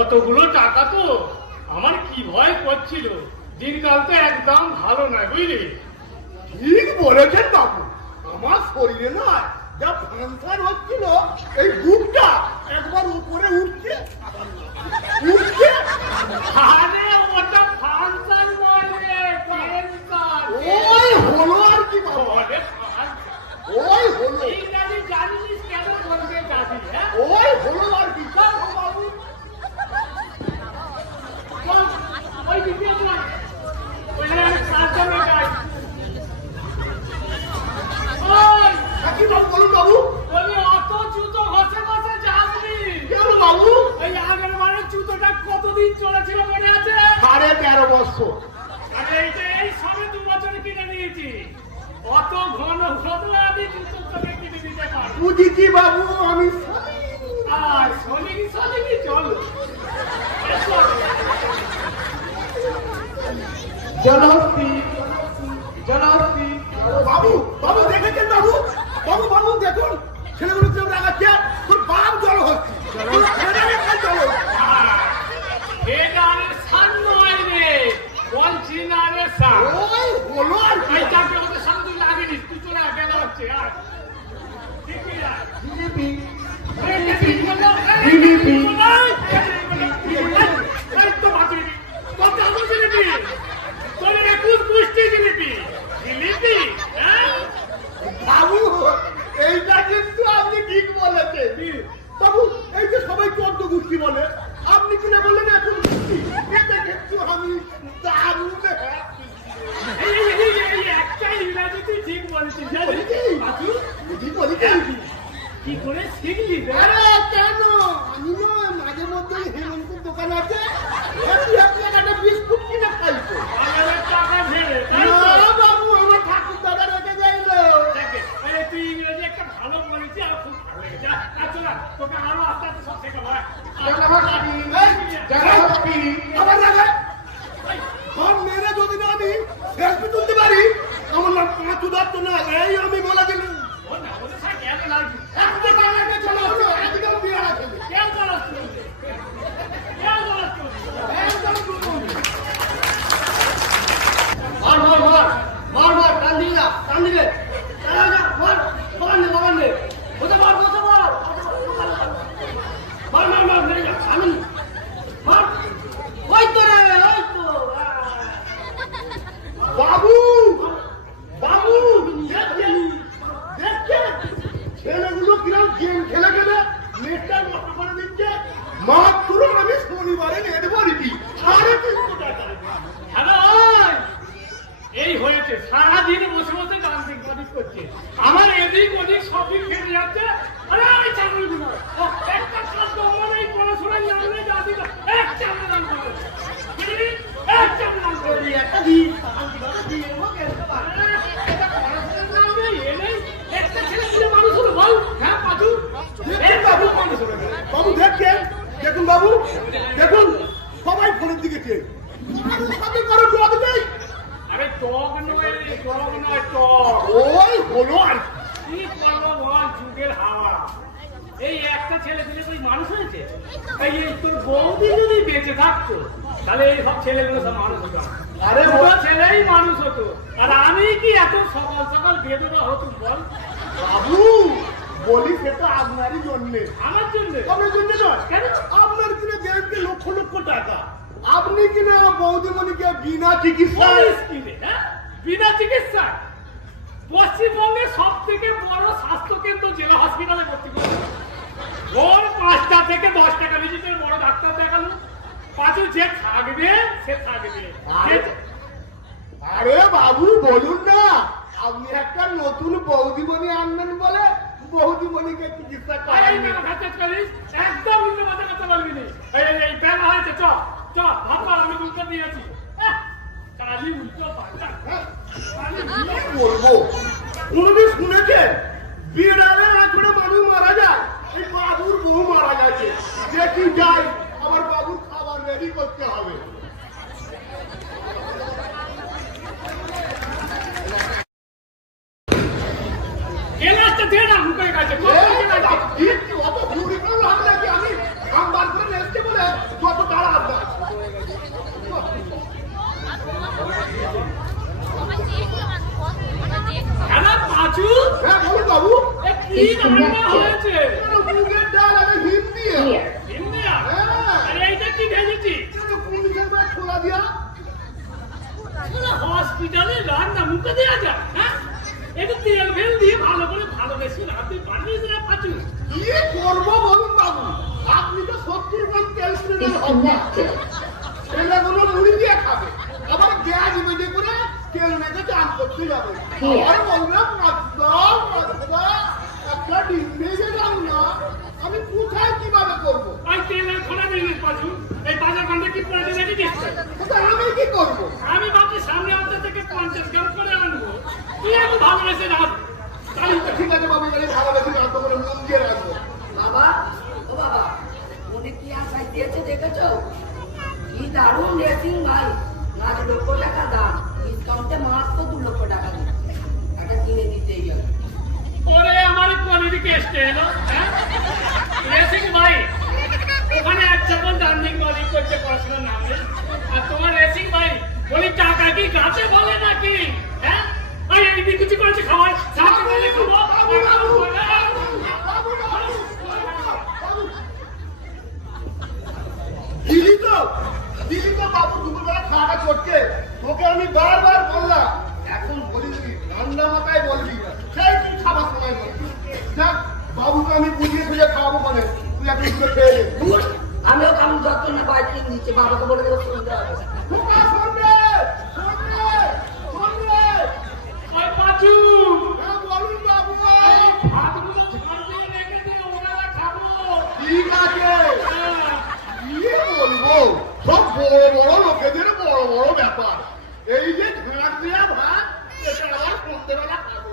অতগুলো টাকা তো আমার কি ভয় করছিল, দিনকাল তো একদম ভালো নয় বুঝলি। ঠিক বলেছেন বাবু, আমার শরীরে নয় যা ফাংশন হচ্ছিল, এই বুকটা একবার উপরে উঠছে উঠছে। আরে ওটা ফাংশন বলে, টেনশন। ওই হলো আর কি বাবু, ওরে ওই হলো, ইংরাজি জানিস কেন বলতে যাবি? ওই হলো আর কি। চল বাবু, চল ওই দিকে চল, ওইখানে আমি সাতজনে যাই। ওই কি বাবু বলুন বাবু। বলি অত জুতো ঘষে ঘষে যাসনি কেন বাবু? এই আগের বারের জুতোটা কতদিন চলেছিল মনে আছে? 13.5 বছর। আরে এইটা এই সবে 2 বছর কিনে নিয়েছি। অত ঘন ঘন আমি জুতো তোকে কিনে দিতে পারবো। বুঝেছি বাবু, আমি আর শোনিনি চলো। জলহস্তি জলহস্তি। বাবু বাবু দেখেছেন বাবু? বাবু বাবু দেখুন, ছেলেগুলো কেউ রাগাচ্ছে, তোর বাপ জলহস্তি, তোর ছেলে জলহস্তি। এটা আরে সান নয় রে, বলছি না রে সান। ওই হলো আর কি। এই চাপে আমাদের সামনে তুই লাগিনিস, তুই চলে আগে হচ্ছে আর ঠিকই আর জিলিপি জিলিপি বাবু, এইটা কিন্তু আপনি ঠিক বলেছেন বাবু। এই যে সবাই 14 গোষ্ঠী বলে, আপনি কিনা বললেন এখন গোষ্ঠী, এটা কিন্তু আমি দারুণ ঠিক বলেছিস কি করে শিখলি? আরে কেন, আমি না মাঝে মধ্যে হেমন্তের দোকান আছে, একটা বিস্কুট কিনে খাইতো। টাকা ঢেলে বাবু, আমার ঠাকুর দাদা রেখে যাইলো। তুই ইংরেজি একটা ভালো বলেছি, আর খুব ভালো লেগেছে। আচ্ছা তোকে আরো আস্তে আস্তে সব শেখাবো। আমার লাগে সব মেয়েরা যদি না আমি সেলফি তুলতে পারি, আমার না 5 উদার্ত না, এই আমি বলে দিল। একটা কানাকে চলে আসো, এদিকে আমি বিয়ে রাখি। মার টান দিবি না, টান দিবে মার মেরে যা, আমি মার। ওই তো রে, ওই তো বাবু বাবু, দেখছেন ছেলেগুলো কিরম গেম খেলে খেলে নেটটা নষ্ট করে দিচ্ছে। মাত্র আমি শনিবারে নেট ভরিছি 350 টাকা। এই হয়েছে, সারাদিন বসে বসে ডান্সিং করছে, আমার এদিক ওদিক সবই খেতে যাচ্ছে। আরে ওই চাকরিগুলো একটা কাজ মানে এই পড়াশোনার নাম নেই, ডান্সিং এক চাকরি দান করবে, এক চাকরি দান করবে, একটা দিন বাবু দেখছেন, দেখুন বাবু দেখুন, সবাই ফোনের দিকে চেয়ে কারো জবাব নেই। আরে টক নয় রে, টক নয়, টক। ওই হলো আর কি করবো বল, যুগের হাওয়া। এই একটা ছেলে ওই মানুষ হয়েছে, তাই এই তোর বৌদি যদি বেঁচে থাকতো তাহলে এই সব ছেলেগুলো সব মানুষ হতো না। আরে দুটো ছেলেই মানুষ হতো, আর আমি কি এত সকাল সকাল বেদনা হতুম বল? বাবু বলি সেটা আপনারই জন্যে, আমার জন্য? আপনার জন্য নয়। কেন? আপনার কিনা ব্যাংকে লক্ষ লক্ষ টাকা, আপনি কিনা বৌদিমণিকে বিনা চিকিৎসায় বিনা চিকিৎসায় পশ্চিমবঙ্গের সব থেকে বড় স্বাস্থ্য কেন্দ্র জেলা হসপিটালে ভর্তি করলো। ভোর 5টা থেকে 10 টাকা ভিজিটের বড় ডাক্তার দেখালো। পাঁচু যে থাকবে সে থাকবে। আরে বাবু বলুন না, আপনি একটা নতুন বৌদিমণি আনবেন বলে বৌদিমণিকে চিকিৎসা করেন। একদম উল্টো মাথা কথা বলবি না। এই প্যান হয়েছে, চ চ ভাববার আমি উল্টো দিয়েছি। কালি উল্টো পাল্টা বলবো, কোনদিন শুনেছেন বিড়ালের আঁচড়ে মানুষ মারা যায়? এই বাবুর বউ মারা গেছে, দেখি যাই, আমার বাবুর খাবার রেডি করতে হবে। এলাচটা দে না, ঢুকে গেছে। অত ঘুরি করে লাভ নাকি? আমি খাম বার করে এসছে বলে যত দিয়া? হসপিটালে রান্না মুখে দেওয়া যায়, হ্যাঁ? একটু তেল ফেল দিয়ে ভালো করে ভালোবেসে রাতে বানিয়ে দেওয়া পাচু। কি করবো বলুন বাবু? আপনি তো 70 গ্রাম তেল কিনে দেন হবে। ছেলেগুলো মুড়ি দিয়ে খাবে, আবার গ্যাস বেঁধে করে তেল মেখে চান করতে যাবে। আর বললাম মাত্রা একটা ডিম ভেজে দাও না, আমি কোথায় কিভাবে করবো? ওই তেলের খোলা দিলি পাচু, এই বাজার ঘন্টা কি পড়ে রেখে দিচ্ছে? কোথায় আমি কি করবো? আমি ভাবছি সামনে হপ্তাহ থেকে 50 গ্রাম করে আনবো। তুই একটু ভালোবেসে রাখ। তাই তো। ঠিক আছে বাবু, তাহলে ভালোবেসে রাখবো, করে নুন দিয়ে রাখবো। বাবা, ও বাবা, মনে কি আশায় দিয়েছে দেখেছো? কি দারুণ রেসিং ভাই, 5 লক্ষ টাকা দাম, ডিসকাউন্টে মাত্র 2 লক্ষ টাকা দিচ্ছে। এটা কিনে দিতেই গেল। ওরে আমার কোয়ালিটি এসছে এলো, হ্যাঁ? রেসিং ভাই, ওখানে এক চাপন ডান্ডিং বলিং করছে পড়াশোনার নামে। আর তোমার রেসিং ভাই বলি টাকা কি গাছে বলে নাকি? হ্যাঁ? এই এই কিছু করেছে খাওয়ার সাথে বলে খাবো। দিলি তো বাবু দুপুরবেলা খাওয়াটা করতে, তোকে আমি বারবার বললাম, এখন বলিনি ঠান্ডা মাথায় বলবি, সেই তুই খাবার সময় বলবি। দেখ বাবুকে আমি বুঝিয়ে বুঝে খাওয়াবো, মানে তুই এখন দুটো খেয়ে নে। ধুর, আমিও কাম যত্ন না বাইরে কিনে দিচ্ছে, বাবাকে বলে দেবো শুনতে হবে। খোকা, শোন রে, শোন রে, শোন রে। ওই পাচু, হ্যাঁ বলুন বাবু। ভাতগুলো ছাড় দিয়ে রেখে দে, ওরা খাবো। ঠিক আছে, হ্যাঁ। কি বলবো, সব বড় বড় লোকেদের বড় বড় ব্যাপার। এই যে ঝাঁট দেওয়া ভাত, এটা আবার সন্ধ্যেবেলা খাবো।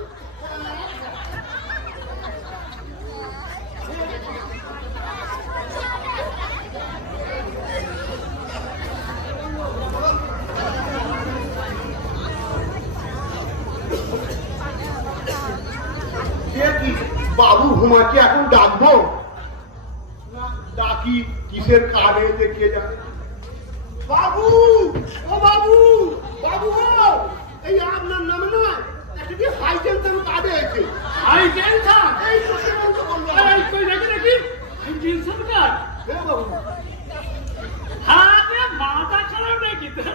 কি বাবু ঘুমাচ্ছে, এখন ডাকবো না ডাকি কিসের কানে দেখিয়ে যাবে? বাবু, ও বাবু, বাবু গো, এই আপনার নামে না একটা কি হাই টেনশন কার্ড হয়েছে। High tension? এই তো সেরকম তো বললো। এই কই দেখি দেখি। হাই টেনশন কার? হ্যাঁ বাবু। হ্যাঁ রে, মাথা খারাপ নাকি তো?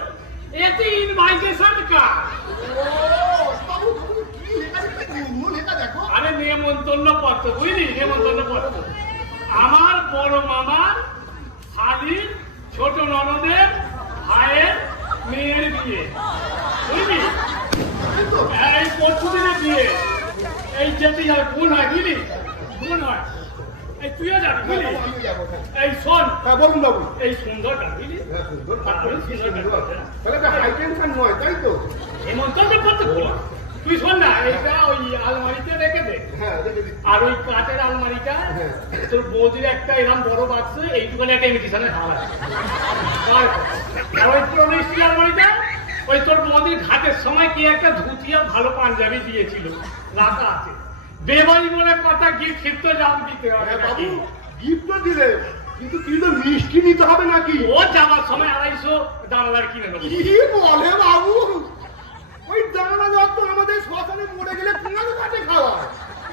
এতে ইনভাইটেশন কার? ও বাবু, তুমি কি লেখা দেখো, লেখা দেখো। আরে নেমন্তন্ন পত্র, বুঝলি? নেমন্তন্ন পত্র। আমার বড় মামার শালীর ছোট ননদের ভাইয়ের মেয়ের বিয়ে, বুঝলি? এই পরশুদিনের বিয়ে। এই যেতে যাবে, বোন হয়, বুঝলি? বোন হয়। এই তুইও যাবি, বুঝলি? আমি যাবো, হ্যাঁ। এই শোন, হ্যাঁ বলুন বাবু। এই সুন্দর কাজ, বুঝলি? হ্যাঁ সুন্দর, তাহলে তাহলে তো হাই টেনশন নয়, তাই তো? নেমন্তন্ন পত্র তুই শোন না, এইটা ওই আলমারিতে রেখে দে। হ্যাঁ দেখে দিচ্ছি। আর ওই কাঠের আলমারিটা হ্যাঁ। তোর বৌদির একটা এরকম বড় বাক্স, এইটুখানি একটা ইমিটেশনে হাওয়া আছে। আর ওই পুরোনো স্টিল আলমারিটা ওই তোর বৌদির ঘাটের সময় কি একটা ধুতি আর ভালো পাঞ্জাবি দিয়েছিল, রাখা আছে। বেবাই বলে কথা, গিফট ক্ষিপ্ত জাম দিতে হবে হ্যাঁ বাবু, নাকি? গিফট তো দিলে, কিন্তু কি তো মিষ্টি নিতে হবে নাকি? ও যাবার সময় 250 দানাদার কিনে নেবো। কি বলে বাবু? ওই দানা তো আমাদের শ্মশানে মরে গেলে কোনাতে কাটে খাওয়ায়।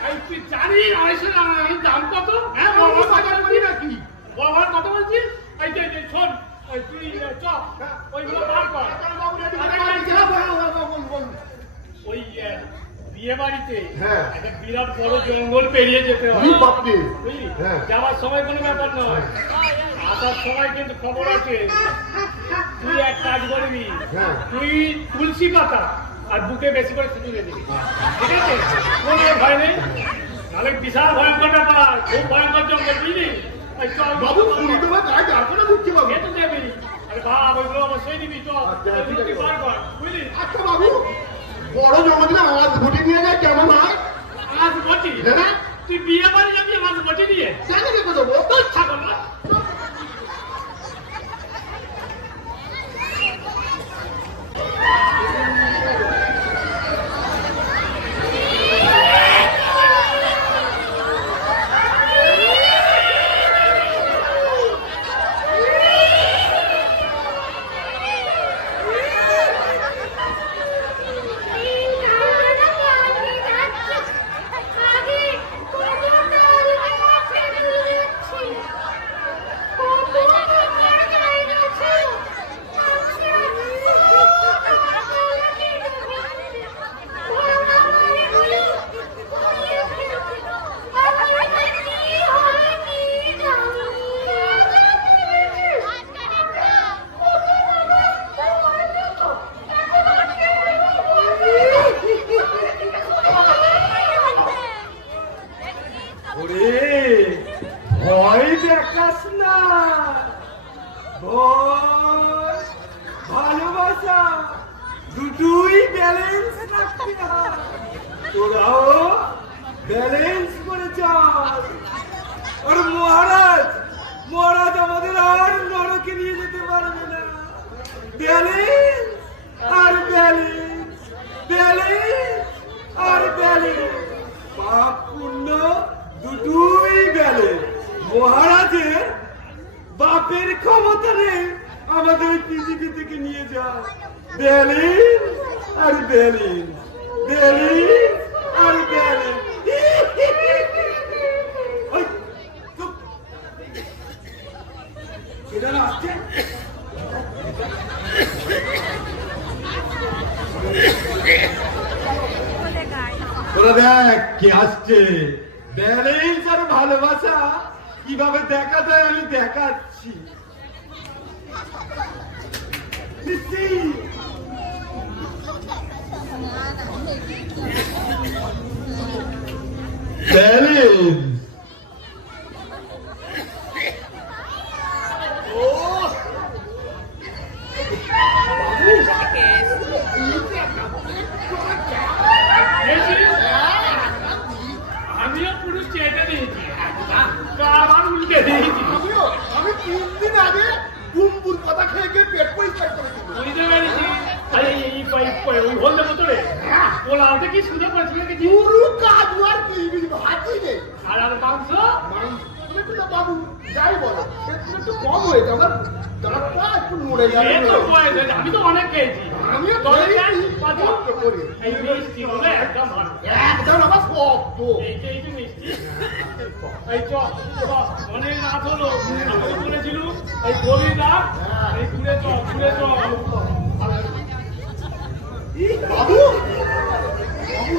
এই তুই জানিস 250 দাম কত? হ্যাঁ, বাবু বড় বাজার করি নাকি? বড় কত বলছিস? এই যে শোন, ওই তুই চ, ওইগুলো বার কর। বাবু রেডি করে আরে, রাখছি। হ্যাঁ, বলুন। ওই বিয়ে বাড়িতে হ্যাঁ। একটা বিরাট বড় জঙ্গল পেরিয়ে যেতে হয়, কি বাপরে? বুঝলি? হ্যাঁ। যাওয়ার সময় কোনো ব্যাপার নয়, আসার সময় কিন্তু খবর আছে। তুই এক কাজ করবি, হ্যাঁ। তুই তুলসী পাতা আর বুকে বেশি করে ছুটে দিবি, ঠিক আছে? কোনো ভয় নেই, নাহলে বিশাল ভয়ঙ্কর ব্যাপার, খুব ভয়ঙ্কর জঙ্গল, বুঝলি? ওই চল বাবু পুরি তোমার গায়ে যার করে দিচ্ছি বাবু। এ তো দেবি। আরে বাবা, ওইগুলো অবশ্যই দিবি, চল। আচ্ছা, ঠিক আছে। তুই বার কর, বুঝলি? আচ্ছা বাবু, বড় জমাদিনে আওয়াজ ঘুটে নিয়ে যায় কেমন হয়? আজ বটি, হ্যাঁ। তুই বিয়ে বাড়ি যাবি আমার বটি দিয়ে? জানি রেখে দেবো। তোর ছাগল না? ভয় ভালোবাসা দুটোই ব্যালেন্স রাখতে হয়। তোরাও ব্যালেন্স করে চল। আর মহারাজ আমাদের আর নরকে নিয়ে যেতে পারবে না। ব্যালেন্স আর ব্যালেন্স, ব্যালেন্স আর ব্যালেন্স, পাপ পুণ্য দুটোই ব্যালেন্স। মহারাজের বাপের ক্ষমতা নেই আমাদের পৃথিবী থেকে নিয়ে যা। ব্যালেন্স আর ব্যালেন্স, ব্যালেন্স আর ব্যালেন্স। ওই, চুপ। কেডা না আসছে? তোরা দেখ কে আসছে। ব্যালেন্স আর ভালোবাসা কিভাবে দেখা যায় আমি দেখাচ্ছি। ব্যালেন্স আমিও পুরো চেটে দিয়েছি, কারণ উল্টে দিয়েছি। আমি 3 দিন আগে বুমবুর কথা খেয়ে গিয়ে পেট পরিষ্কার করে দিবো। বুঝতে পেরেছি। আরে এই ওই হলদে বোতলে পোলাওতে কি সুন্দর করেছিল কি পুরো কাজ আর কি ভাতই নেই। আর মাংস তুমি তো বাবু যাই বলো একটু কম হয়েছে আমার দাঁতটা একটু মরে যাবে। আমি তো অনেক খেয়েছি। আমিও কষ্ট করি এই মিষ্টি গুলো একদম ভালো। একদম আমার শক্ত। এই যে মিষ্টি এই অনেক রাত হলো। আমি বলেছিলুম এই গভীর রাত এই ঘুরে চল বাবু বাবু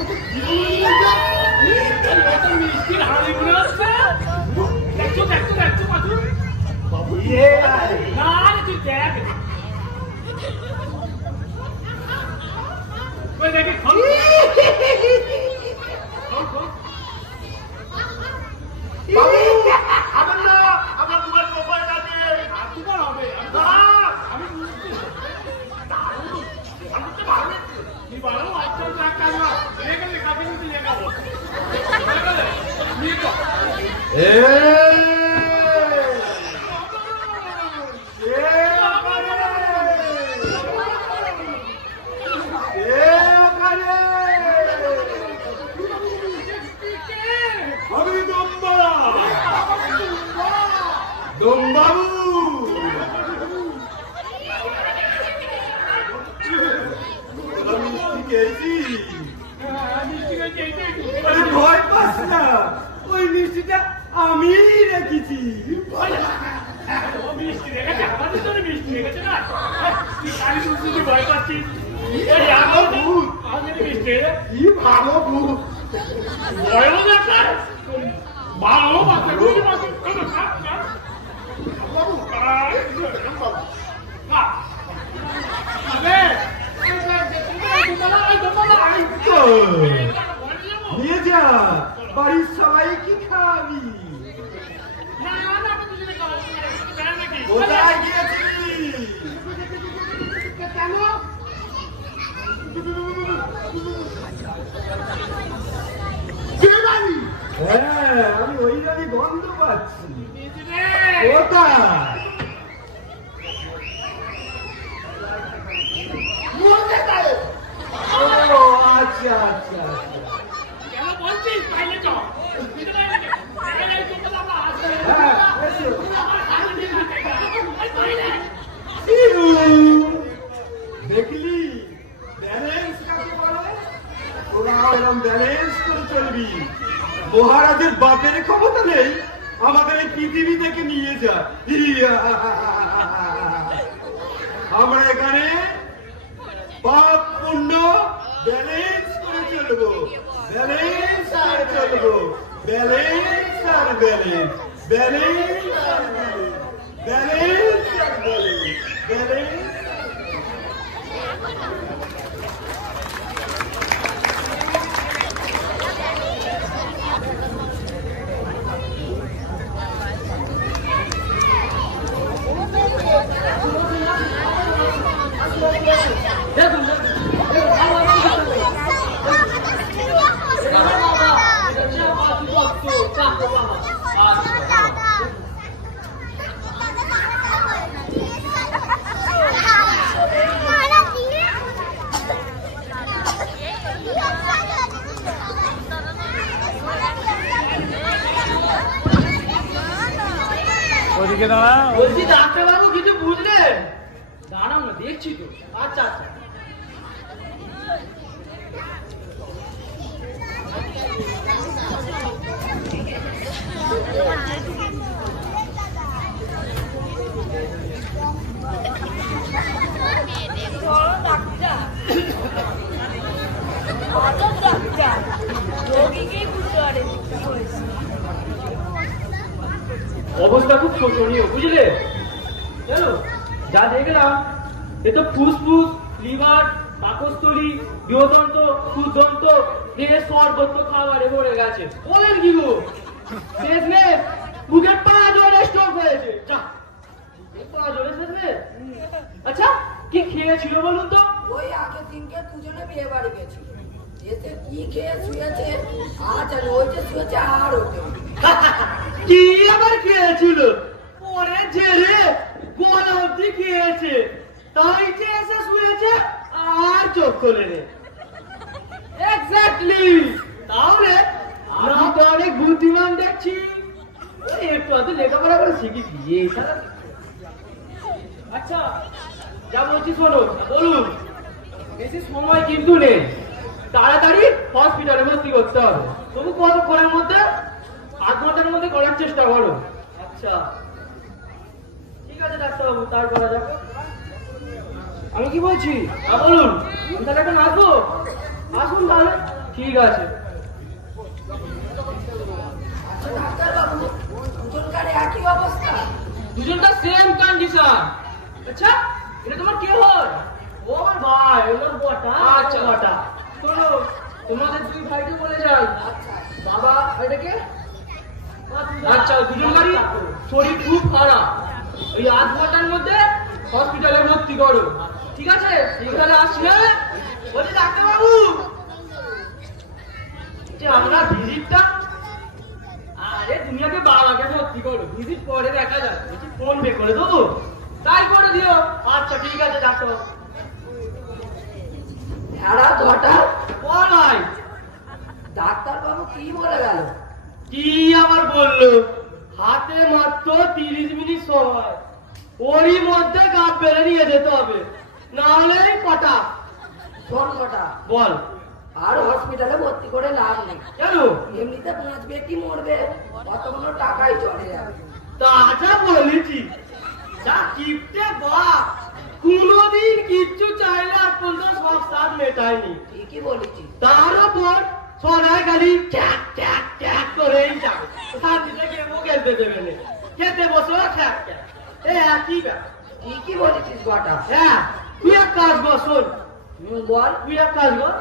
তো কি বলছে? মিষ্টির হাড়ি গুলো হচ্ছে দেখছো পাচু বাবু না তুই দেখ ওই দেখে খল বাবু আমার না আমার তোমার মোবাইল আছে। তোমার হবে আমি তুই বাড়ো আচ্ছা চাক কাজা লেগে কাজে নিতে লেগাবো নিয়ে তো আমি দম্বা দম্বাবু। মিষ্টি খেয়েছি। আরে ভয় পাস না, ওই মিষ্টিটা আমি রেখেছি। মিষ্টি রেখেছে আমাদের জন্য মিষ্টি রেখেছে না তুই কালী সুস্থি ভয় পাচ্ছিস আমাদের মিষ্টি কি ভালো ভূত। ভয়ও দেখা ভালো বাচ্চা গুলি বাচ্চা বাবু নিয়ে যা, বাড়ির সবাই কি খাবি? কোথায় গিয়েছিলি? হ্যাঁ, আমি ওই গাড়ি গন্ধ পাচ্ছি। কোথায়? ও আচ্ছা আচ্ছা আচ্ছা। কেন বলছিস তাইলে তো হ্যাঁ, এসো। দেখলি ব্যালেন্স কাকে বলে? তোরা এরকম ব্যালেন্স করে চলবি। মহারাজের বাপের ক্ষমতা নেই আমাদের এই পৃথিবী থেকে নিয়ে যা। আমরা এখানে পাপ পুণ্য ব্যালেন্স করে চলবো, ব্যালেন্স করে চলবো, ব্যালেন্স আর ব্যালেন্স, ব্যালেন্স আর ব্যালেন্স, ব্যালেন্স আর ব্যালেন্স, ব্যালেন্স। দেখুন দেখুন বাবা, বাবা, এটা হচ্ছে বাসুপত্র, চাকর বাবা। আচ্ছা। ওদিকে দাঁড়া। বলছি ডাক্তারবাবু কিছু বুঝলেন? দাঁড়াও না, দেখছি তো। আচ্ছা আচ্ছা। অবস্থা খুব শোচনীয়, বুঝলে? জানো, যা দেখলাম এ তো ফুসফুস, লিভার, পাকস্থলী, বৃহদন্ত, ক্ষুদ্দন্ত, দেহের সর্বত্র খাবারে ভরে গেছে। বলেন কি গো? শেষমেশ বুকের পা জোরে স্ট্রোক হয়েছে। যা, পা জোরে শেষমেশ। আচ্ছা, কি খেয়েছিল বলুন তো? ওই আগের দিনকে দুজনে বিয়ে বাড়ি গেছিল, এতে কি খেয়ে শুয়েছে আর জানি, ওই যে শুয়েছে আর ওকে কি আবার খেয়েছিল? পরে ঝেড়ে গলা অব্দি খেয়েছে, তাই যে এসে শুয়েছে আর চোখ খোলে নে। এক্স্যাক্টলি। তাহলে আমি তো অনেক বুদ্ধিমান দেখছি। ওই একটু আধটু লেখাপড়া করে শিখেছি এই সারা। আচ্ছা, যা বলছি শোনো, বলুন। বেশি সময় কিন্তু নেই, তাড়াতাড়ি হসপিটালে ভর্তি করতে হবে। তবু কতক্ষণের মধ্যে? 8 ঘন্টার মধ্যে করার চেষ্টা করো। আচ্ছা ঠিক আছে ডাক্তারবাবু, তার করা যাবে। আমি কি বলছি? বলুন। আমি তাহলে এখন আসবো? আসুন তাহলে। ঠিক আছে। আচ্ছা ডাক্তারবাবু, দুজনকার একই অবস্থা? দুজনটা সেম কন্ডিশন। আচ্ছা, এটা তোমার কে হয়? ও আমার ভাই, ওর বটা। আচ্ছা বটা। শোনো, তোমাদের দুই ভাইকে বলে যাই। আচ্ছা বাবা এটাকে। আচ্ছা, দুজনকারই শরীর খুব খারাপ, ওই 8 ঘন্টার মধ্যে হসপিটালে ভর্তি করো। ঠিক আছে? তাহলে আসছি। হ্যাঁ বলছি ডাক্তারবাবু, যে আমরা ভিজিটটা, আরে তুমি আগে বাবাকে ভর্তি করো, ভিজিট পরে দেখা যাবে। বলছি ফোন পে করে দেবো, তাই করে দিও। আচ্ছা ঠিক আছে ডাক্তারবাবু। ভেড়া ধটা, বল ভাই। ডাক্তারবাবু কি বলে গেল? কি আবার বললো? হাতে মাত্র 30 মিনিট সময়, ওরই মধ্যে গা বেড়ে নিয়ে যেতে হবে, না হলে কটা। শোন কটা, বল। আর হসপিটালে ভর্তি করে লাভ নেই। কেন? এমনিতে বাঁচবে কি মরবে, অত কোনো টাকাই চলে যাবে। তাজা বলেছি, যা কিপটে বাপ, কোনোদিন কিচ্ছু চাইলে আপনাদের সব সাথ মেটায়নি। ঠিকই বলেছি। তার উপর সদাই খালি ট্যাক ট্যাক ট্যাক করেই যায়। শান্তিতে গেমও খেলতে দেবে না, খেতে বসেও ট্যাক ট্যাক, এ একই ব্যাপার। ঠিকই বলেছিস কটা। হ্যাঁ, তুই এক কাজ কর, শোন। বল। তুই এক কাজ কর,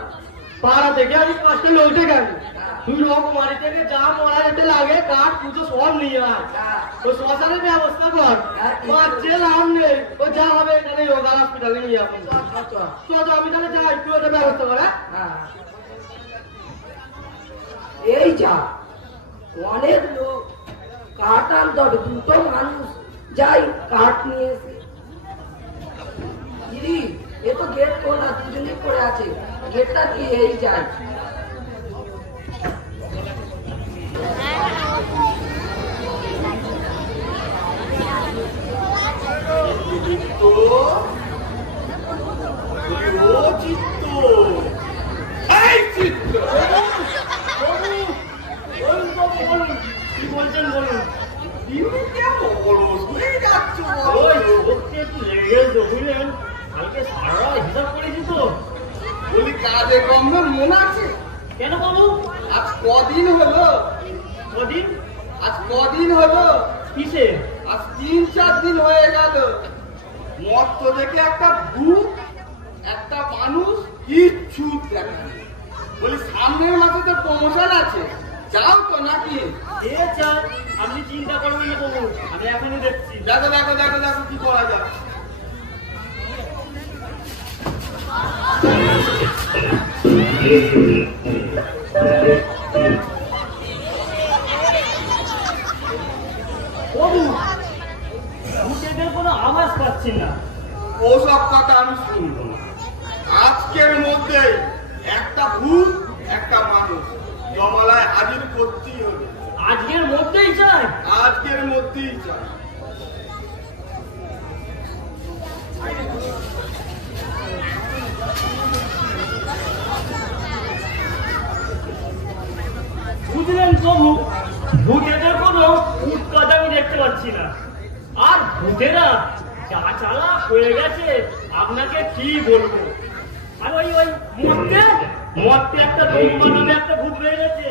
পাড়া থেকে আমি 5টা লোকটা গেল, তুই রকমারি থেকে যা মরা যেতে লাগে কাঠ পুজো সব নিয়ে আয়। ও শ্মশানের ব্যবস্থা কর, বাচ্চে লাভ নেই। ও যা হবে এখানে যোগা হসপিটালে নিয়ে যাবো। তো আমি তাহলে যাই, তুই ওটা ব্যবস্থা কর। হ্যাঁ। এই যা অনেক লোক, কাঠ আনতে হবে, দুটো মানুষ যাই কাঠ নিয়ে এসে। দিদি, এ তো গেট খোলা, দুজনে করে আছে, গেটটা দিয়ে এই যাই। কি বলছেন বলুন। কালকে সারা হিসাব করেছি তো। বলি কাজে কম না, মনে আছে? কেন বাবু? আজ কদিন হলো? কদিন? আজ কদিন হলো? কিসে? আজ 3-4 দিন হয়ে গেল। মর্ত দেখে একটা ভূত, একটা মানুষ, কিচ্ছু দেখা নেই। বলি সামনের মাসে তো প্রমোশন আছে, যাও তো নাকি? আপনি চিন্তা করবেন না বাবু, আমি এখনই দেখছি। দেখো দেখো দেখো দেখো কি করা যায়। বাবু ভূতেদের কোনো আওয়াজ পাচ্ছি না। ওসব কথা আমি শুনবো না। আজকের মধ্যে একটা ভূত একটা মানুষ জমালায় হাজির করতেই হবে। আজকের মধ্যেই চাই। আজকের মধ্যেই চাই। বুঝলেন প্রভু, ভূতেদের কোনো উৎপাদ আমি দেখতে পাচ্ছি না। আর ভূতেরা যা চালা হয়ে গেছে আপনাকে কি বলবো। আর ওই ওই মরতে মরতে একটা দম্বা নামে একটা ভূত হয়ে গেছে।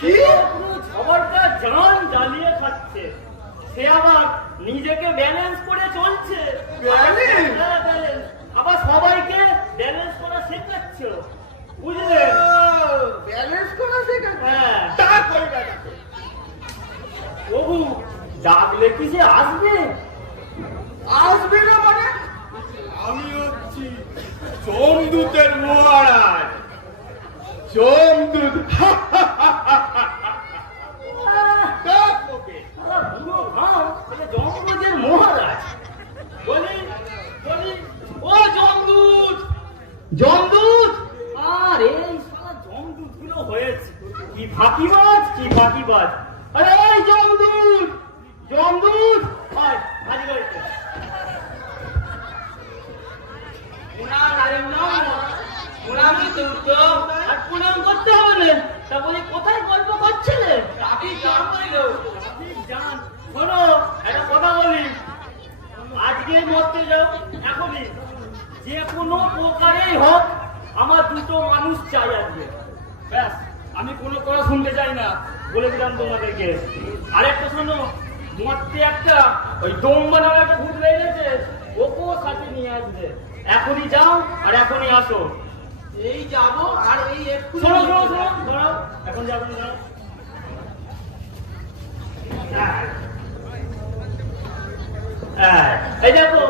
কি? পুরো খবরটা জান জ্বালিয়ে খাচ্ছে। সে আবার নিজেকে ব্যালেন্স করে চলছে। Balance? হ্যাঁ, balance। আবার সবাইকে ব্যালেন্স করা শেখাচ্ছে, বুঝলেন? ব্যালেন্স করা শেখাচ্ছে। হ্যাঁ। তারপরে দেখা। প্রভু ডাকলে কি সে আসবে? আসবে না মানে? আমি হচ্ছি সোমদূতের মহারাজ। সোমদূত। ডাক ওকে। সারা বুড়ো ভাম, এটা জমদূতের মহারাজ। বলি বলি, ও জমদূত, জমদূত। আর এই সারা জমদূত গুলো হয়েছে কি ফাঁকিবাজ, কি ফাঁকিবাজ। আরে এই জমদূত, জমদূত আয় হাজির হয়েছে। আর প্রণাম করতে হবে না। তা বলি কোথায় গল্প করছিলে? জান, শোনো একটা কথা বলি, আজকে মরতে যাও এখনই, যে কোনো প্রকারেই হোক আমার দুটো মানুষ চাই আজকে। ব্যাস, আমি কোনো কথা শুনতে চাই না, বলে দিলাম তোমাদেরকে। আর একটা শোনো, মরতে একটা ওই দম্বা নামে একটা ভূত হয়ে গেছে, ওকেও সাথে নিয়ে আসবে। এখনই যাও আর এখনই আসো। এই যাবো আর এই একটু শোনো শোনো শোনো, দাঁড়াও, এখন যাবো না, দাঁড়াও। এই দেখো,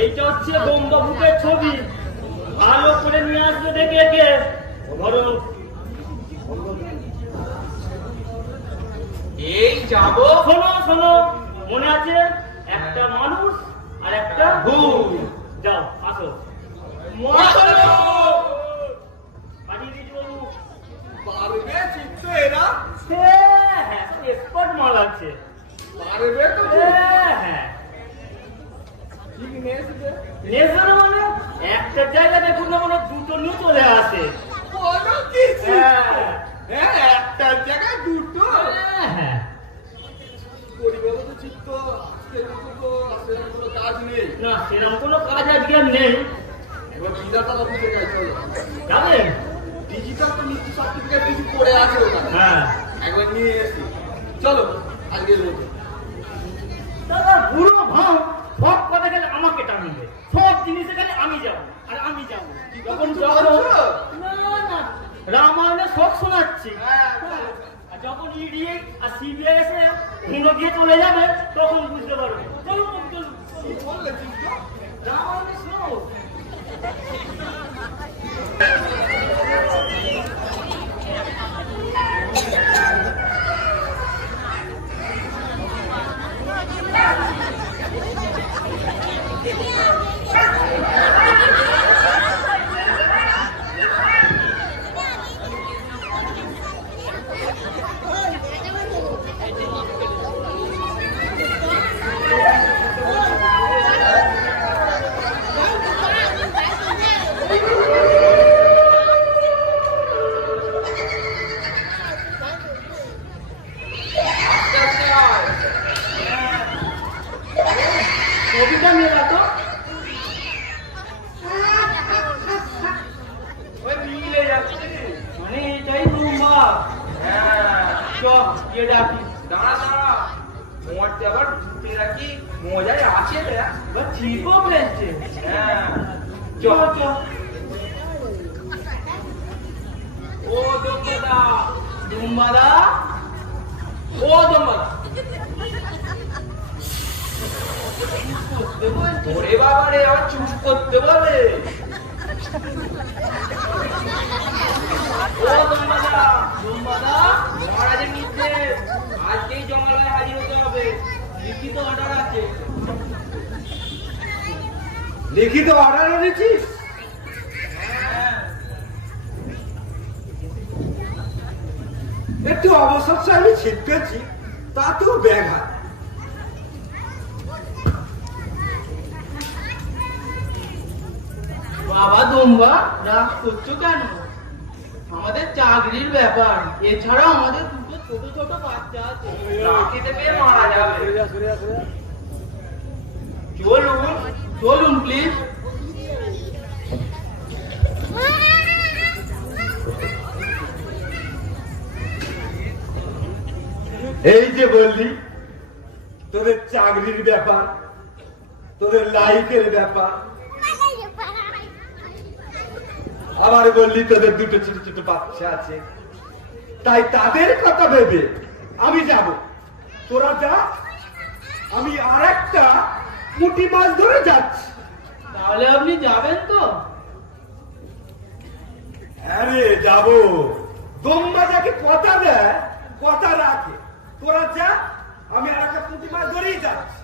এইটা হচ্ছে বোম্বা ভূতের ছবি। ভালো করে নিয়ে আসবে দেখে একে। ধরো, এই যাবো শোনো শোনো, মনে আছে একটা মানুষ আর একটা ভূত। যাও আসো। পাঠিয়ে দিয়েছি বাবু। পারবে চিত্ত এরা? হ্যাঁ, এক্সপার্ট মাল আছে। পারবে তো? হ্যাঁ, ঠিক নেসবে। নেশার মানে একটা জায়গা দেখুন না, মানে দুটো নিয়ে চলে আসে। বলো কিছু। হ্যাঁ। হ্যাঁ, একটা জায়গায় দুটো। হ্যাঁ, পরিবার তো চিত্ত আজকে দুটো তো সেরকম কোনো কাজ নেই। না সেরকম কোনো কাজ আজকে আর নেই। এবার বিধাতা অফিসে যাই চলো। যাবেন? ডিজিটাল তো মিষ্টি সার্টিফিকেট কিছু পড়ে আছে ওখানে। হ্যাঁ। একবার নিয়ে এসি। চলো আজকের মতো। দাদা পুরো ভাব সব কথা গেলে আমাকে টানবে, সব জিনিসে গেলে আমি যাবো আর আমি যাবো। যখন কিছু যাবো বলছো? না না, রামায়ণে সব শোনাচ্ছি। হ্যাঁ, আর যখন ইডি আর সিবিআই এসে হিনো গিয়ে চলে যাবে তখন বুঝতে পারবে। চলুন চলুন, কি বললে চিত্ত? রামায়ণে শোনো। কবিতা নিয়ে তো ওই মিলে যাচ্ছে। মানে এটাই রুম্বা। হ্যাঁ, চল গিয়ে ডাকি। দাঁড়া দাঁড়া, মোটে আবার ঢুকে রাখি মজায় আছে রে। বা ঠিকও পেয়েছে। হ্যাঁ, চল চল। ও দম্বাদা, রুম্বাদা, ও দম্বাদা। ওরে বাবা রে, আবার চুপ করতে বলে। ও দম্বাদা, দম্বাদা, মহারাজের নির্দেশ, আজকেই জমালয়ে হাজির হতে হবে। লিখিত অর্ডার আছে। লিখিত অর্ডার এনেছিস? হ্যাঁ, একটু অবসর চাইলে ছিটকেছি, তাতেও ব্যাঘাত। বাবা দম্বা, রাগ করছো কেন? আমাদের চাকরির ব্যাপার, এছাড়াও আমাদের দুটো ছোট ছোট বাচ্চা আছে। না খেতে পেয়ে মারা যাবে। চলুন। চলুন প্লিজ। এই যে বললি তোদের চাকরির ব্যাপার, তোদের লাইফের ব্যাপার, আবার বললি তোদের দুটো ছোট ছোট বাচ্চা আছে, তাই তাদের কথা ভেবে আমি যাব। তোরা যা, আমি আর একটা পুঁটি মাছ ধরে যাচ্ছি। তাহলে আপনি যাবেন তো? আরে যাব। দম্বা যাকে কথা দেয় কথা রাখে। তোরা যা, আমি আর একটা পুঁটি মাছ ধরেই যাচ্ছি।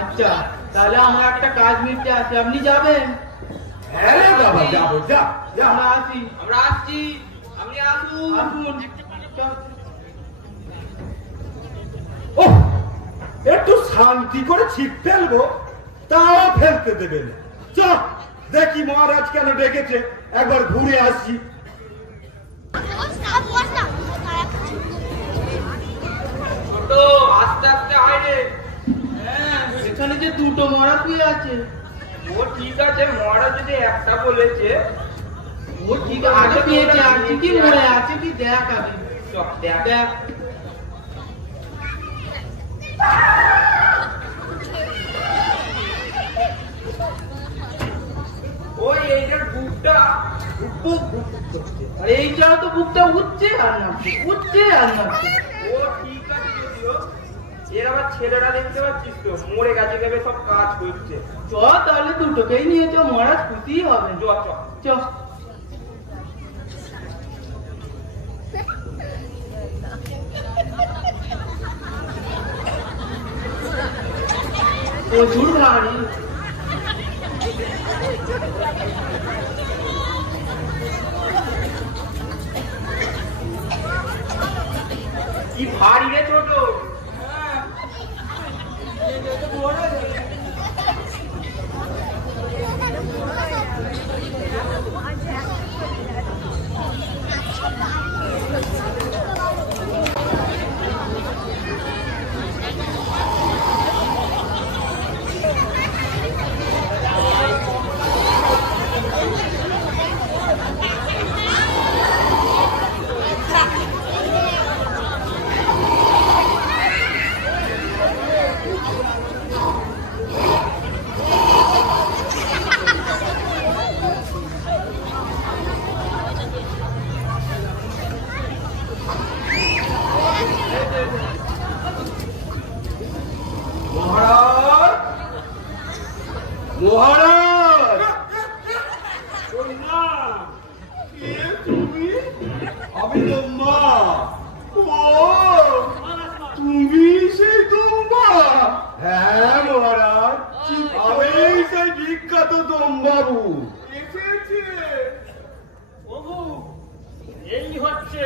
আচ্ছা, তাহলে আমার একটা কাজ মিটতে আছে, আপনি যাবেন? আরে বাবা যাবো, যা যা। আমরা আসি। আমরা আসছি, আপনি আসুন। আসুন। ওহ, একটু শান্তি করে ছিপ ফেলবো, তাও ফেলতে দেবে না। চ দেখি মহারাজ কেন ডেকেছে, একবার ঘুরে আসি। ছোট, আস্তে আস্তে আয় রে। হ্যাঁ, এখানে যে দুটো মরা শুয়ে আছে। ও ঠিক আছে, মহারাজ যদি একটা বলেছে। ও ঠিক আছে, পেয়েছে, আছে কি মরে আছে কি দেখ আগে। চল, দেখ। দেখ। ওই এইটার বুকটা বুক করছে। আর এই ছাড়া তো বুকটা উঠছে আর নামছে, উঠছে আর নামছে। ও ঠিক আছে যদিও, এর আবার ছেলেরা দেখতে পাচ্ছিস তো, মরে গেছে ভেবে সব কাজ করছে। চ, তাহলে দুটোকেই নিয়ে চ, মহারাজ খুশি হবে। চ চ। চ। প্রচুর ভারী। কি ভারী রে ছোট। মহারাজ, মহারাজ, আমি দম্বা। ও তুমি সেই দম্বা? হ্যাঁ মহারাজ, আমি সেই বিখ্যাত দম্বাবু। ওগো, এই হচ্ছে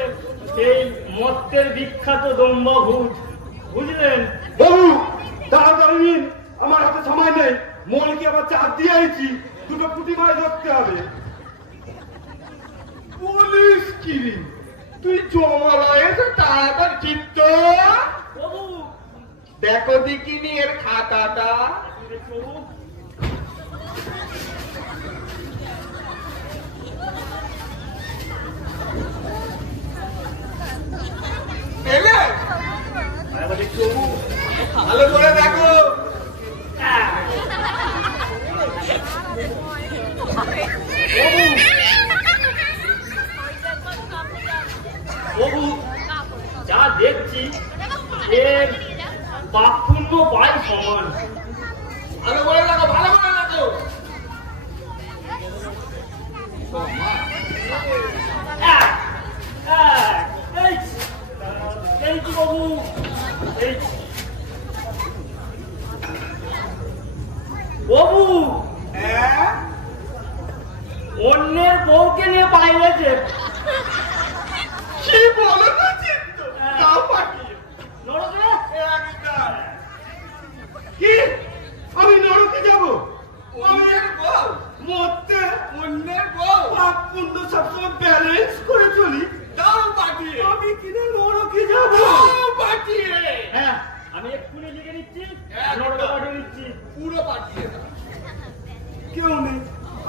সেই মত্তের বিখ্যাত দম্ভভূত, বুঝলেন? বাবু তাড়াতাড়ি নিন, আমার হাতে সময় নেই। মনকে আবার চাপ দিয়ে আইছি, দুটো পুঁটি মাছ ধরতে হবে। বলিস কি রে? তুই জমালয়ে এসে তাড়াতাড়ি চিত্ত বাবু, দেখো দেখিনি এর খাতাটা। বাবু, এলে ভালো করে দেখো। বাবু, যা দেখছি এর বাক্যুণ্য বাই সমান। ভালো করে দেখো, ভালো করে দেখো। এসছে। কি বলো না চিত্ত তাও পাঠিয়ে নরকে? একদম কি আমি নরকে যাব? অন্যের বউ মরতে অন্যের বউ পাপ পুণ্য সবসময় ব্যালেন্স করে চলি, তাও পাঠিয়ে আমি কিনা নরকে যাব? তাও পাঠিয়ে হ্যাঁ, আমি এক্ষুনি লিখে নিচ্ছি, একদম। নরকে পাঠিয়ে দিচ্ছি। পুরো পাঠিয়ে দাও কেউ নেই,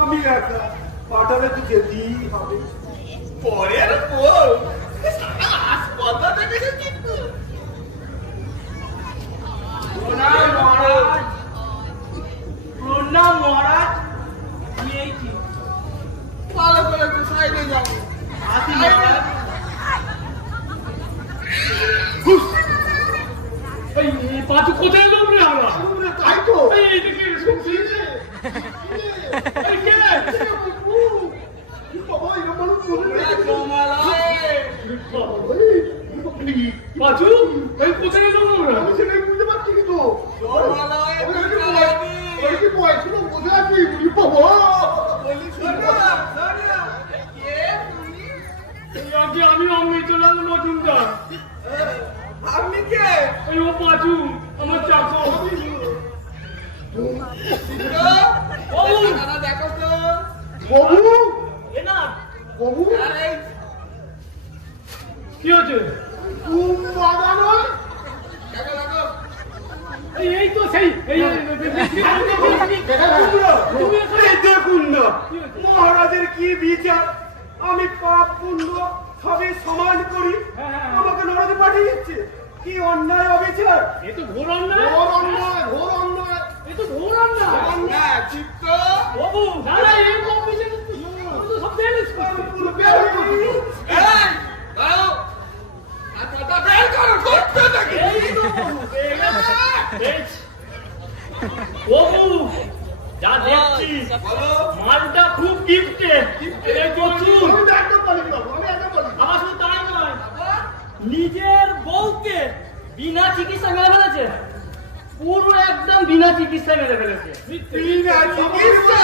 আমি একা, পাঠালে তো যেতেই হবে। পরের বউ সারা হাসপাতাল দেখেছে চিত্তু প্রণাম মহারাজ। প্রণাম মহারাজ। আমি এইছি। ভালো করে একটু সাইডে যাও আসি মহারাজ। এই পাঁচু কোথায় এলাম রে আমরা? তাই তো এই দিকে শুনছি। এই কে? পাঁচু, এই কোথায় এলাম আমরা? আমি সেটাই বুঝতে পারছি কিন্তু এই আগে আমি অমৃত লাল মজুমদার। আপনি কে এই ও পাঁচু, আমার চাকর। দেখো তো বাবু, এ না, আরে কি হচ্ছে? দেখো দেখো এই তো সেই তুমি এই দেখুন না মহারাজের কি বিচার, আমি পাপ পুণ্য সবই সমান করি, আমাকে নরকে পাঠিয়ে দিচ্ছে, কি অন্যায় অবিচার। এ তো ঘোর অন্যায়, এ তো ঘোর অন্যায়। না চিত্ত বাবু, না না, এরকম অফিসে তো সব ম্যানেজ করছি। এই দাও আচ্ছা বের করো করতে থাকি এই তো, বেশ। বাবু, যা দেখছি বলো মালটা খুব গিফটেড, এই প্রচুর। আমার শুধু তাই নয়, নিজের বউকে বিনা চিকিৎসা মেরে ফেলেছে, পুরো একদম বিনা চিকিৎসা মেরে ফেলেছে। বিনা চিকিৎসা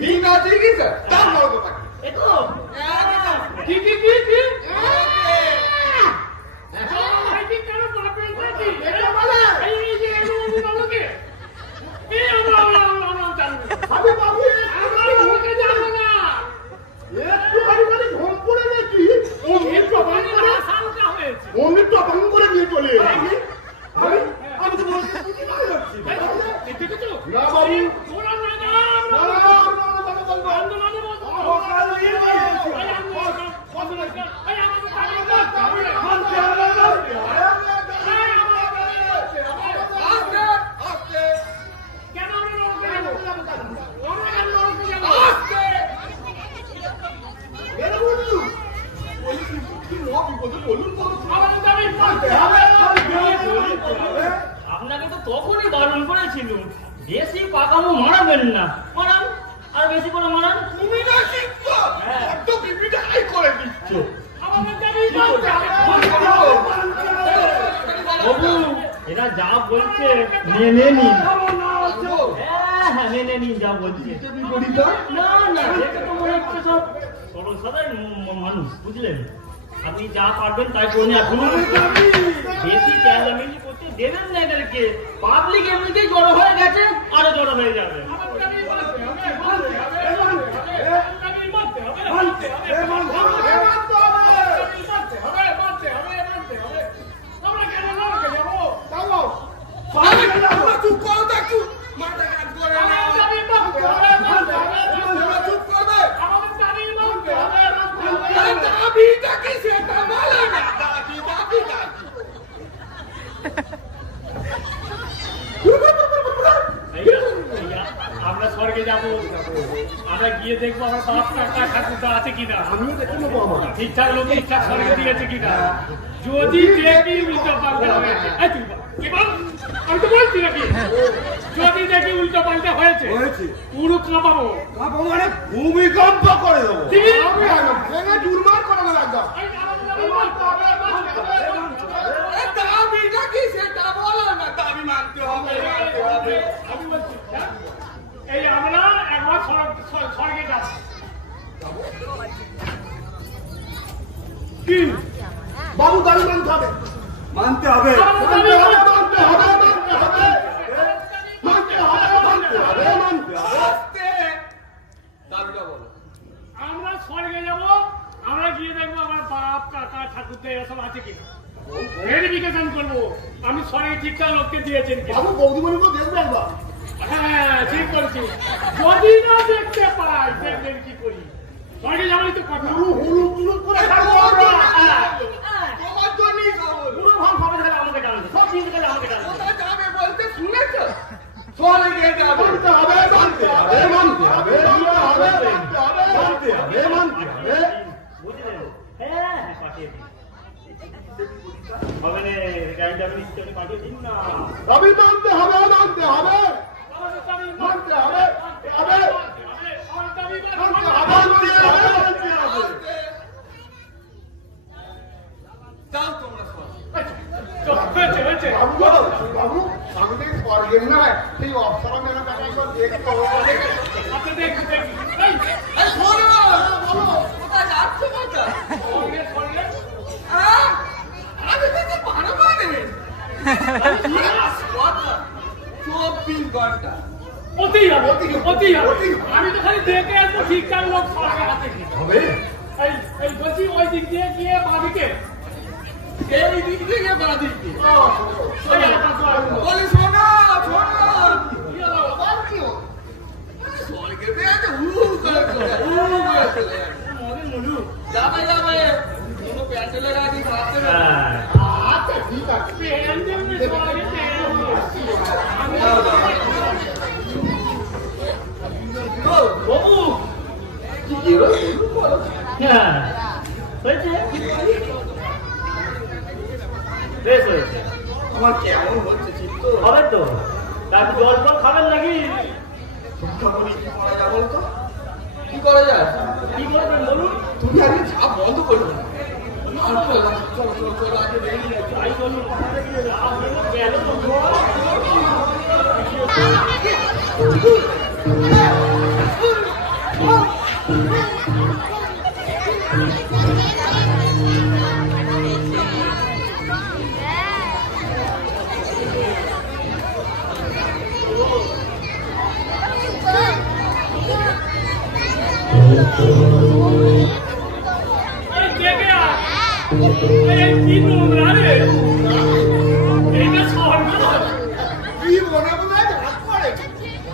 বিনা চিকিৎসা তার নরকে পাঠিয়ে এ তো একদম কি কি কি কি এই কেন বাপের কাছে এটা বলে এই যে আমি বাবাকে এই আমরা জানবো আমি বাবু আমরা ওকে জানবো না। একটুখানি মানে ঘুম পড়ে গেছি এই প্রবলেম আশঙ্কা হয়েছে। অমনি টপাং করে দিয়ে চলে এলি আমি আমি তো বলতে বুঝি ভালো লাগছে। এই দেখেছো? না বাবু ওরা না না না আমরা না না বলবো আন্দোলনে বলবো। সকাল দিয়ে বলছি। এই আন্দোলন বন্ধ রাখো। এই আমাদের কাজে মানতে হবে না। আস্তে আস্তে কেন আমরা নরকে যাবো? আমরা কেন নরকে যাবো? আস্তে এর বললু বলি কি বিপদে বলুন বলুন আমাদের দাবি মানতে হবে। আপনাকে তো তখনই বারণ করেছিল, বেশি পাকামো মারাবেন না, মারান আর বেশি করে মারান। তুমি না শিখছো বড্ড বিপিটা হাই করে দিচ্ছ আমাদের দাবি মানতে হবে। বাবু, এরা যা বলছে মেনে নিন। হ্যাঁ হ্যাঁ, মেনে নিন যা বলছে। না না, দেখে তো মনে হচ্ছে সব সরল সাধারণ মানুষ, বুঝলেন? আপনি যা পারবেন তাই করে এখন বেশি চেঁচামেচি করতে দেবেন না এদেরকে। পাবলিক এমনিতেই জড়ো হয়ে গেছে, আরো জড়ো হয়ে যাবে। চুপ করো তো একটু মাথা কাজ করে না চুপ করবে দাবিটা কি সেটা বলে না দাবি দাবি দাবি আমরা স্বর্গে যাবো, আমরা গিয়ে দেখবো আমার বাপ কাকা ঠাকুরদা আছে কিনা, আমিও দেখে নেবো আমার ঠিকঠাক লোক ঠিকঠাক স্বর্গে দিয়েছে কিনা। যদি দেখি উল্টো পাল্টা হয়েছে, এই তুই বল, কি বল? আমি তো বলছি নাকি, যদি দেখি উল্টো পাল্টা হয়েছে পুরো কাঁপাবো। মানে ভূমিকম্প করে দেবো। ভেঙে চুরমার করে দেবো একদম দাবিটা কি সেটা বলো না দাবি মানতে হবে মানতে হবে আমি বলছি, এই আমরা একবার স্বর্গে যাবো। কি বাবু দাবি মানতে হবে। মানতে হবে। মানতে হবে, মানতে হবে, মানতে হবে। মানতে হবে, মানতে হবে, মানতে হবে। আস্তে দাবিটা বলো। আমরা স্বর্গে যাব, আমরা গিয়ে দেখবো আমার বাপ কাকা ঠাকুরদা এসব আছে কিনা, ভেরিফিকেশন করবো আমি স্বর্গে ঠিকঠাক লোককে দিয়েছেন কিনা। বাবু বৌদিমণি তো দেখবে একবার। হ্যাঁ ঠিক করছি, যদি না দেখতে পাই দেখলেন কি করি, স্বর্গে যাবই তো কথা। পুরো হুলুক টুলুক করে থাকবো আমরা। তোমার জন্যই খবর। পুরো ভাব ভাবে গেলে আমাকে টানবে, সব জিনিস গেলে আমাকে টানবে। কোথায় যাবে বলতে শুনেছো? স্বর্গে যাবে। মানতে হবে, মানতে হবে, মানতে হবে, মানতে হবে, মানতে হবে, মানতে হবে, মানতে হবে। বুঝলেন? হ্যাঁ হ্যাঁ পাঠিয়ে দিন। হবে না, গাড়িটা আপনি স্টেশনে পাঠিয়ে দিন না। দাবি মানতে হবে, মানতে হবে, আমাদের দাবি মানতে হবে, হবে, আমার দাবি মানতে হবে, মানতে হবে, মানতে হবে। যাও তোমরা স্বর্গে। হয়েছে হয়েছে। বাবু গো, বাবু, আমাদের স্বর্গের নয়, সেই অপ্সরা মেলা দেখাইবার দেখতে হবে। আপনি দেখুন দেখুন। এই, এই শোনো, বলো, কোথায় যাচ্ছ কোথায়? স্বর্গে স্বর্গে হ্যাঁ? আরে যেতে পারবো না। 24 ঘন্টা। অতি হবে অতি হবে। আমি তো খালি দেখে আসবো ঠিকঠাক লোক স্বর্গে আছে কি। হবে? এই এই বলছি ওই দিক দিয়ে গিয়ে বাঁদিকে এই দিক থেকে বাদিকে। ওই এলাকা তো আর কোনো। বলি শোনো, শোনো। কি হলো? আবার কি হলো? স্বর্গে বেড়াতে হু করে চলে যায়, হু করে চলে যায়। মদের মনু। যাবে যাবে। কোনো প্যান্ডেলের আগে খাতে না। আচ্ছা, ঠিক আছে। প্যান্ডেল না স্বর্গে প্যান্ডেল। যাও, যাও। ও, বাবু কি গেলো? বলো। হ্যাঁ হয়েছে বেশ হয়েছে। আমার কেমন হচ্ছে চিত্ত? হবে তো, তারপর জল ফল খাবেন নাকি? শিক্ষা করি কি করা যায় বলতো? কি করা যায়? কি করবেন বলুন? তুমি আগে চাপ বন্ধ করবে না। চলো চলো চলো চলো আগে বেরিয়ে যাই। তাই বলুন, আপনাদের গেল তো জল। এই জেগে আয়। এই কি নোংরা রে। এইটা স্বর্গ। কি মনে মনে রাগ করে?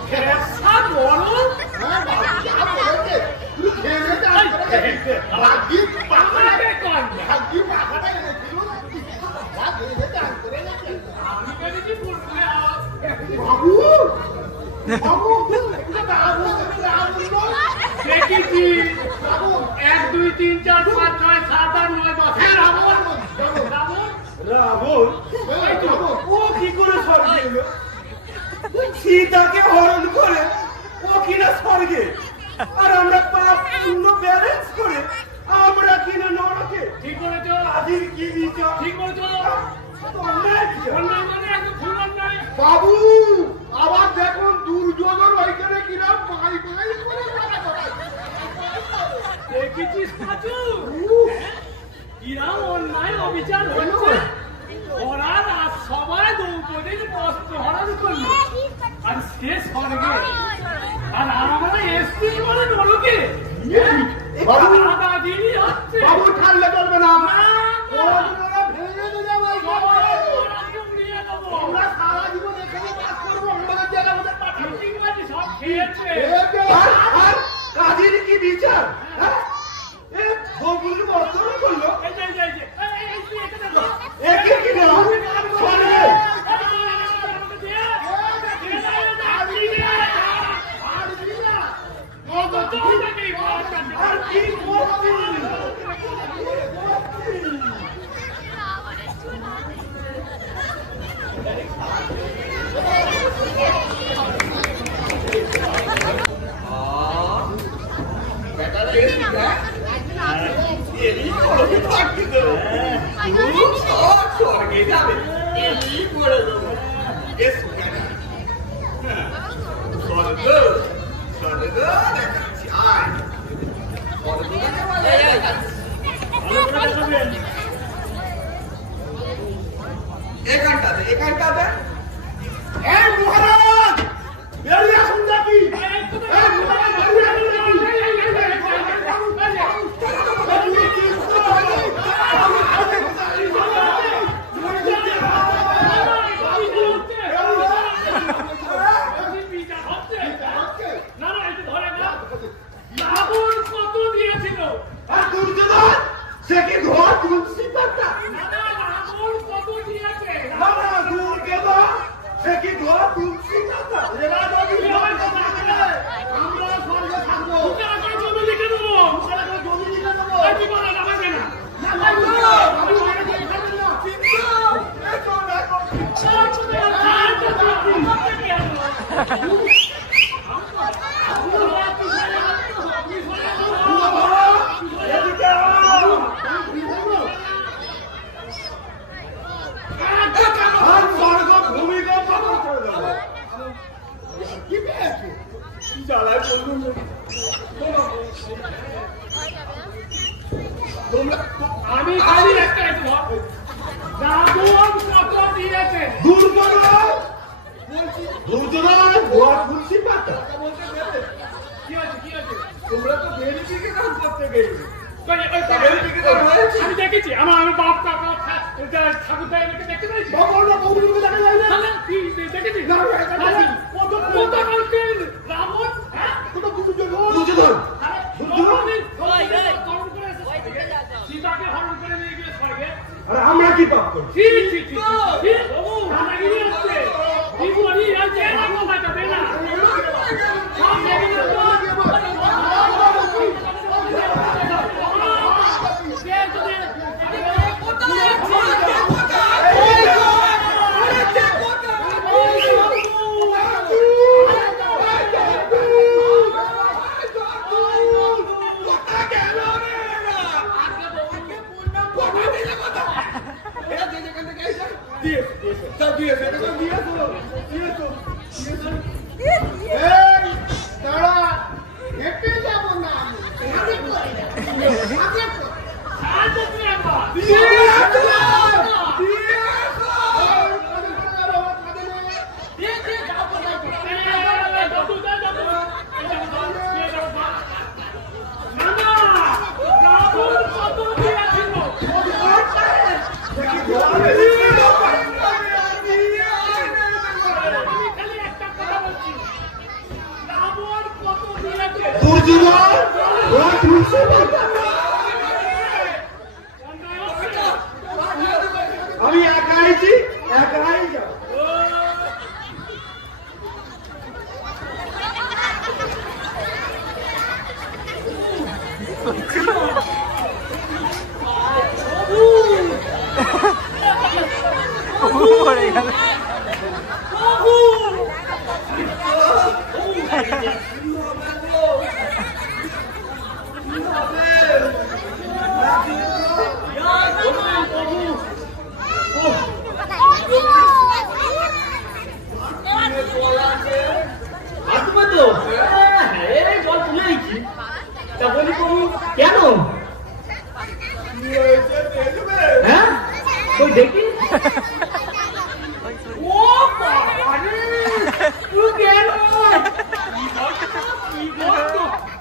ঘেঁষা গরম। হ্যাঁ, বাবু, যা বলেছে, তুই খেয়ে নে, চান করে নে। ভাগ্যি পাখাটা, আমাকে কন। ভাগ্যি পাখাটা এনেছিল না? যা খেয়ে নে, চান করে নে। আমি বেরিয়েছি ফুলফুলে আওয়াজ। বাবু, বাবু, এটা বাবু, এটা বাবু নয়। দেখেছি বাবু, 1 2 3 4 5 6 7 8 9 10 হ্যাঁ রাবণ রাবণ রাবণ? এই তো বাবু। ও কি করে স্বর্গে এলো? সীতাকে হরণ করে ও কিনা স্বর্গে, আর আমরা পাপ শূন্য ব্যালেন্স করে আমরা কিনা নরকে। ঠিক বলেছ আদির কি বিচার? ঠিক বলেছ। অন্যায় কি? অন্যায় মানে একদম ফুল অন্যায়। বাবু, আবার দেখুন দুর্যোধন ওইখানে কিনা পাই পাই করে কথা বলে। দেখেছিস পাচু কিরাম অন্যায় অবিচার হচ্ছে। ওরা রাত সবাই দ্রৌপদীর বস্ত্র হরণ করলো আর সে স্বর্গে, আর আমরা এসছি বলে নরকে। বাবু, দাদাগিরি হচ্ছে। বাবু ঠান্ডা করবে না। না, ওরা ভেঙে দিয়ে যাবে। সবাই ওরাকে উড়িয়ে দেবো। আমরা সারা জীবন এখানে কাজ করবো, আমাদের জায়গা আমাদের পাঠাবো। ঠিক আছে, সব খেয়েছে। আর কাজের কি বিচার? হ্যাঁ? এ বগুল বর্তন করলো, এই যে, এই যে, এই যে, এই তুই এটা দেখো। একে কিনা স্বর্গে। আমাকে দে। আর কি করবি? বেটারা এসে দেখ। এলি করে থাকতে দেবো। তুমি সব স্বর্গে যাবে। এলি করে দেবো। এসো বেটা। হ্যাঁ, স্বর্গ, স্বর্গ দেখাচ্ছি। আয়। স্বর্গ দেখাচ্ছি। ভালো করে দেখাবেন। এদিকে আও। আর স্বর্গ ভূমিকম্প চলে যাবে। কি পেয়েছে? কি জ্বালায় বললুম না। তোমরা আমি খালি একটা রাবণ কত দিয়েছে দুর্যোধন দুর্যোধন গোয়া তুলসী পাতা বলতে দেবে? কি আছে কি আছে তোমরা তো ভেরিফিকেশন করতে গেলে। আমি দেখেছি আমার বাপ কাকা ঠাকুরদা এটাকে দেখতে পেয়েছি বাবা বৌদিকে দেখা যায় না। কি দেখেছি না, না, না, না। কত কালকে রাবণ হ্যাঁ কত দুর্যোধন। দুর্যোধন সীতাকে হরণ করে নিয়ে গিয়ে স্বর্গে আর আমরা কি পাপ করি? দাদাগিরি হচ্ছে কি করি আছে রাবণ বাঁচাবে না সব দেখে এই, দাঁড়া। হেঁটে যাবো না আমি। আমি করি না। আমি করি। দুর্যোধন গোয়া তুলসী পাতা। আমি একাইছি একাই যাব। আসবে তো এই জল তুলে দিচ্ছি তা বলি প্রভু কেন হ্যাঁ তুই দেখি ও বাবারে তুই কেন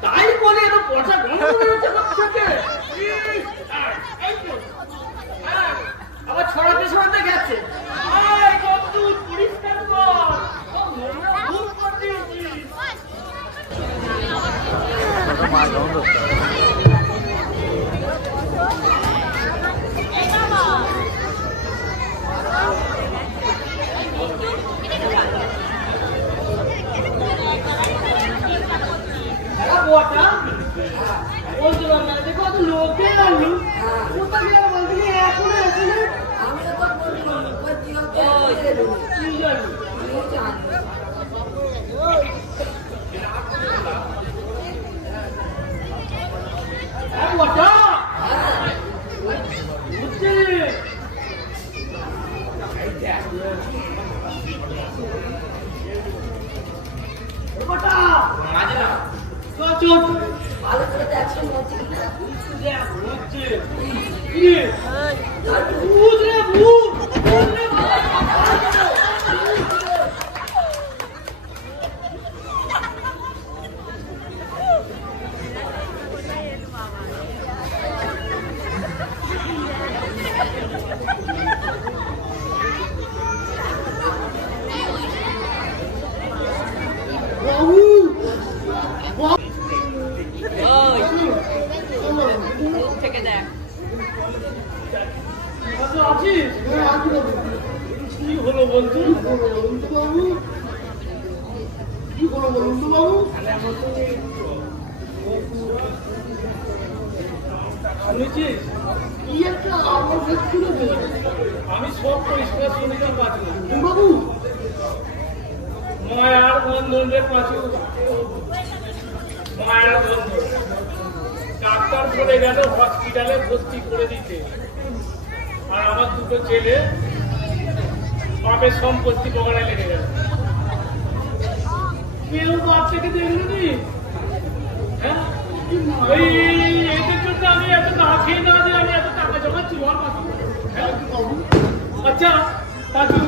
তাই বলে এত পচা গন্ধ বেরোচ্ছে তোর থেকে আবার ছড়াতে ছড়াতে গেছে আয় গন্ধ পরিষ্কার কর ভুল করে দিয়েছিস গোয়াটা বলছিলাম না দেখো তো লোকে আনলু কোথা দিয়ে বলছি এখনো এখানে আমি তো তোর বলছিলাম ওই জিওকে কি জানি তুই জান গোয়াটা বুঝছি গোয়াটা চল চল ভালো করে দেখছেন হচ্ছে কিনা দেখ হচ্ছে কি ভূত রে ভূত ভূত রে আছিস কি হলো বলতো বাবু কি বলো বলুন তো বাবু? শুনেছিস কি একটা আওয়াজ হচ্ছিল যে? আমি সব পরিষ্কার শুনেছি বাজনা বাবু মায়ার বন্ধন রে পাঁচু, মায়ার বন্ধন। ডাক্তার বলে গেল হসপিটালে ভর্তি করে দিতে, আর আমার দুটো ছেলে বাপের সম্পত্তি বগাড়ায় লেগে গেল। কেউ বাচ্চাকে দেখলনি? হ্যাঁ, ওই এদের জন্য আমি এত না খেয়ে না দিয়ে আমি এত টাকা জমাচ্ছি বল পাঁচু। হ্যাঁ আচ্ছা পাঁচু,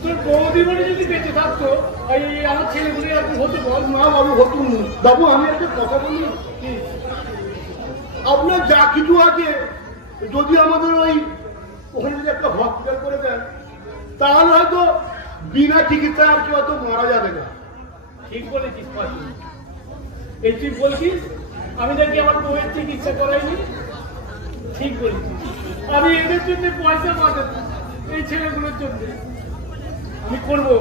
তোর বৌদি বলে যদি বেঁচে থাকতো এই আমার ছেলেগুলি আর কি হতো বল? না বাবু হতুন না। বাবু আমি একটা কথা বলি, কি? আপনার যা কিছু আছে যদি আমাদের ওই ওখানে যদি একটা হসপিটাল করে দেন তাহলে হয়তো বিনা চিকিৎসায় আর কেউ হয়তো মারা যাবে না। ঠিক বলেছিস পাঁচু, এই তুই বলছিস আমি নাকি আমার বউয়ের চিকিৎসা করাইনি? ঠিক বলেছিস, আমি এদের জন্য পয়সা বাঁচাবো, এই ছেলেগুলোর জন্য আমি করবো।